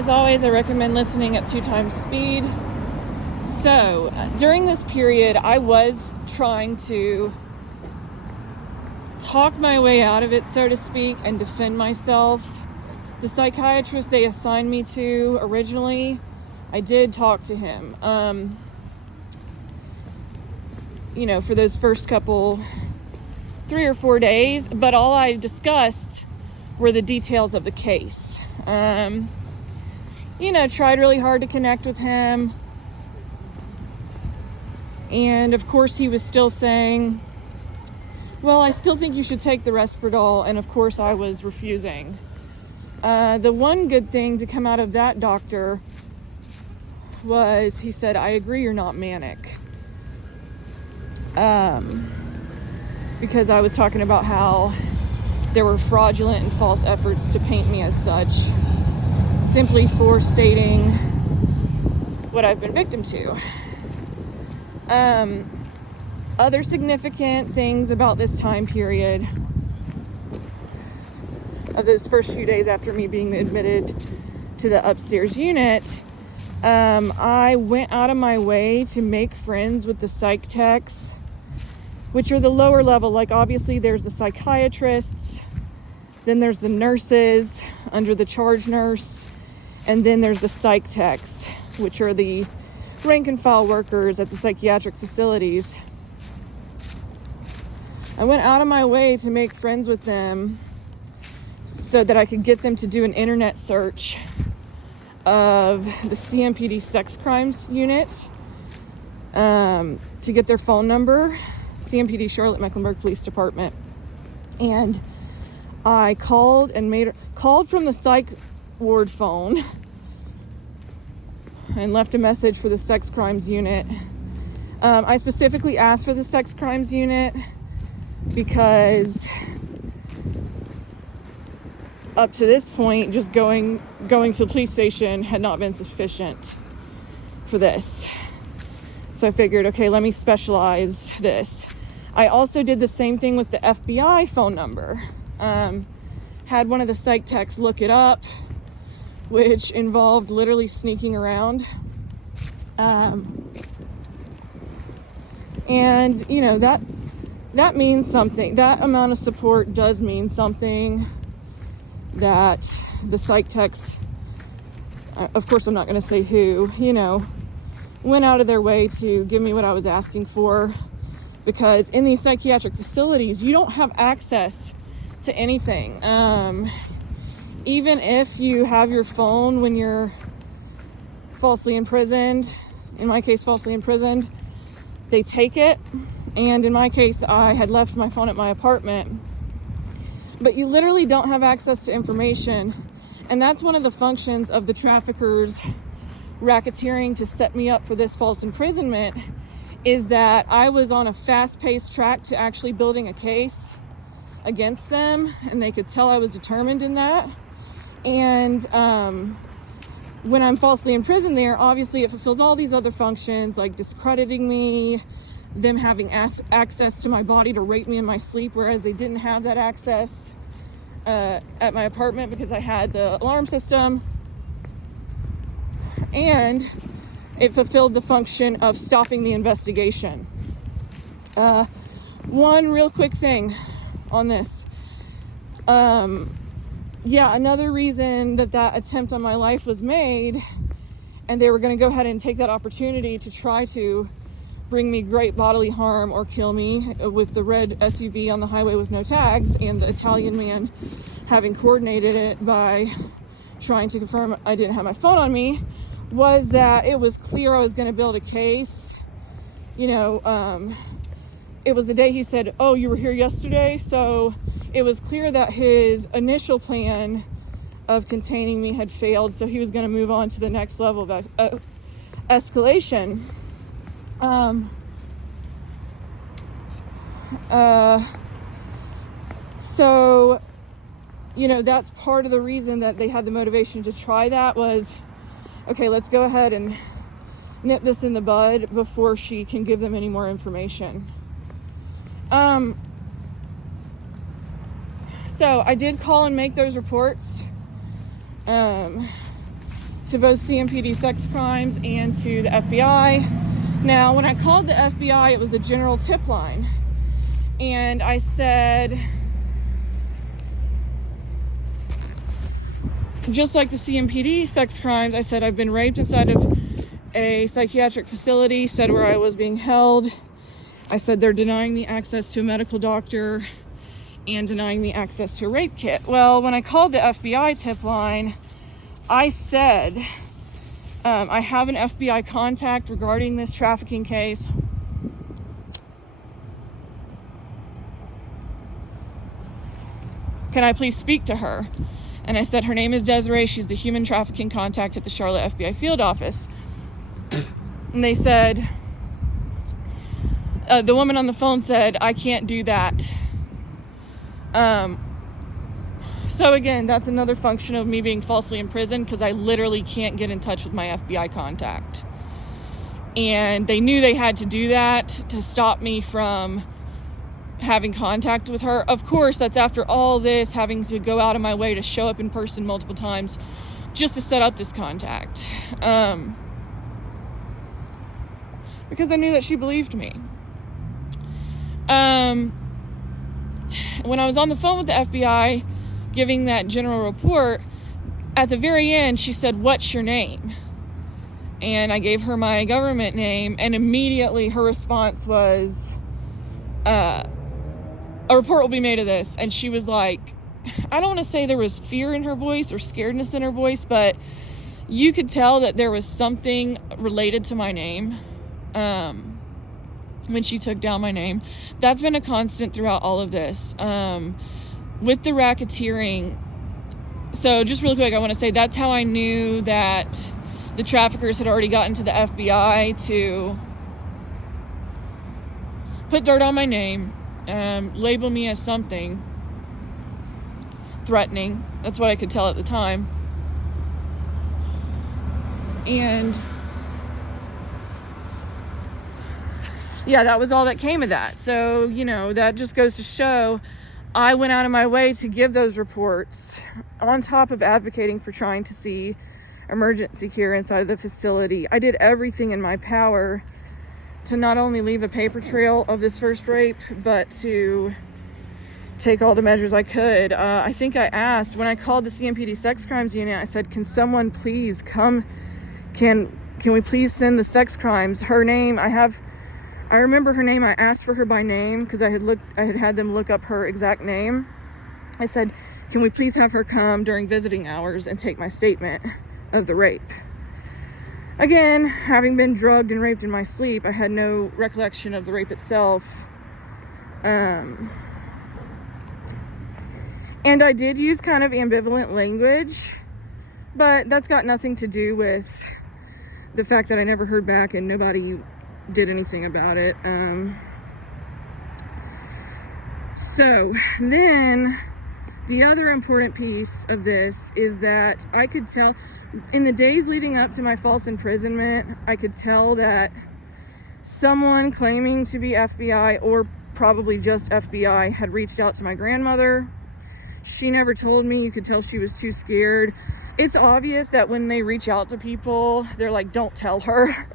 As always, I recommend listening at 2 times speed. So, during this period, I was trying to talk my way out of it, so to speak, and defend myself. The psychiatrist they assigned me to originally, I did talk to him. For those first couple 3 or 4 days, but all I discussed were the details of the case. Tried really hard to connect with him. And of course he was still saying, well, I still think you should take the Risperdal. And of course I was refusing. The one good thing to come out of that doctor was he said, I agree you're not manic. Because I was talking about how there were fraudulent and false efforts to paint me as such, simply for stating what I've been victim to. Other significant things about this time period of those first few days after me being admitted to the upstairs unit, I went out of my way to make friends with the psych techs, which are the lower level. Like, obviously there's the psychiatrists, then there's the nurses under the charge nurse, and then there's the psych techs, which are the rank and file workers at the psychiatric facilities. I went out of my way to make friends with them so that I could get them to do an internet search of the CMPD sex crimes unit, to get their phone number, CMPD Charlotte-Mecklenburg Police Department. And I called from the psych ward phone and left a message for the sex crimes unit. I specifically asked for the sex crimes unit because up to this point, just going to the police station had not been sufficient for this. So I figured, okay, let me specialize this. I also did the same thing with the FBI phone number. Had one of the psych techs look it up, which involved literally sneaking around. That means something. That amount of support does mean something, that the psych techs, of course I'm not going to say who, went out of their way to give me what I was asking for, because in these psychiatric facilities, you don't have access to anything. Even if you have your phone when you're falsely imprisoned, in my case, falsely imprisoned, they take it. And in my case, I had left my phone at my apartment. But you literally don't have access to information. And that's one of the functions of the traffickers racketeering to set me up for this false imprisonment, is that I was on a fast-paced track to actually building a case against them, and they could tell I was determined in that. And when I'm falsely imprisoned there, obviously it fulfills all these other functions, like discrediting me, them having access to my body to rape me in my sleep, whereas they didn't have that access at my apartment because I had the alarm system. And it fulfilled the function of stopping the investigation. One real quick thing on this. Another reason that attempt on my life was made, and they were going to go ahead and take that opportunity to try to bring me great bodily harm or kill me with the red SUV on the highway with no tags, and the Italian man having coordinated it by trying to confirm I didn't have my phone on me, was that it was clear I was going to build a case. It was the day he said, oh, you were here yesterday. So it was clear that his initial plan of containing me had failed. So he was going to move on to the next level of escalation. That's part of the reason that they had the motivation to try that was, okay, let's go ahead and nip this in the bud before she can give them any more information. So I did call and make those reports. to both CMPD sex crimes and to the FBI. Now, when I called the FBI, it was the general tip line. And I said, just like the CMPD sex crimes, I said I've been raped inside of a psychiatric facility, said where I was being held. I said they're denying me access to a medical doctor and denying me access to a rape kit. Well, when I called the FBI tip line, I said, I have an FBI contact regarding this trafficking case. Can I please speak to her? And I said, her name is Desiree. She's the human trafficking contact at the Charlotte FBI field office. And they said, the woman on the phone said, I can't do that. So again, that's another function of me being falsely imprisoned, because I literally can't get in touch with my FBI contact. And they knew they had to do that to stop me from having contact with her. Of course, that's after all this, having to go out of my way to show up in person multiple times just to set up this contact. Because I knew that she believed me. When I was on the phone with the FBI giving that general report, at the very end, she said, "What's your name?" And I gave her my government name, and immediately her response was, a report will be made of this. And she was like, I don't want to say there was fear in her voice or scaredness in her voice, but you could tell that there was something related to my name when she took down my name. That's been a constant throughout all of this. With the racketeering, so just real quick, I want to say that's how I knew that the traffickers had already gotten to the FBI to put dirt on my name, label me as something threatening. That's what I could tell at the time. And yeah, that was all that came of that. So, you know, that just goes to show I went out of my way to give those reports, on top of advocating for trying to see emergency care inside of the facility. I did everything in my power to not only leave a paper trail of this first rape, but to take all the measures I could. I think I asked, when I called the CMPD sex crimes unit, I said, can someone please come, can we please send the sex crimes? Her name, I remember her name. I asked for her by name because I had them look up her exact name. I said, can we please have her come during visiting hours and take my statement of the rape? Again, having been drugged and raped in my sleep, I had no recollection of the rape itself. And I did use kind of ambivalent language, but that's got nothing to do with the fact that I never heard back and nobody did anything about it. So then the other important piece of this is that I could tell in the days leading up to my false imprisonment, I could tell that someone claiming to be FBI, or probably just FBI, had reached out to my grandmother. She never told me. You could tell she was too scared. It's obvious that when they reach out to people, they're like, don't tell her.